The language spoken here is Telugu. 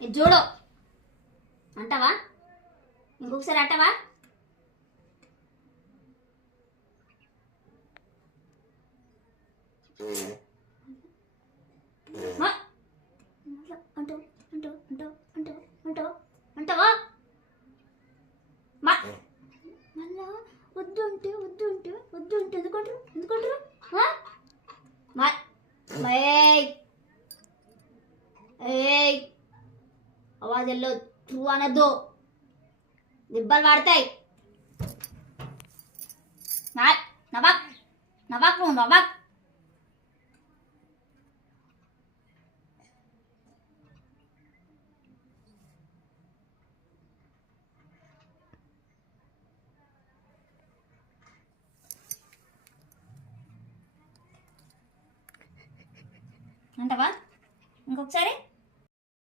ఇది చూడు అంటావా? ఇంకొకసారి అంటావా? అంటావు అంటావు అంటావు అంటావు అంటావు అంటావా? మళ్ళా వద్దు అంటే వద్దు అంటే వద్దు అంటే ఎందుకంటారు ఎందుకంటారు? आवाज ఎల్లో తూ అనద్దు, దెబ్బలు పడతాయి. నవాక్ నవాక్ నువ్వు నవాక్. అంటవా ఇంకొకసారి?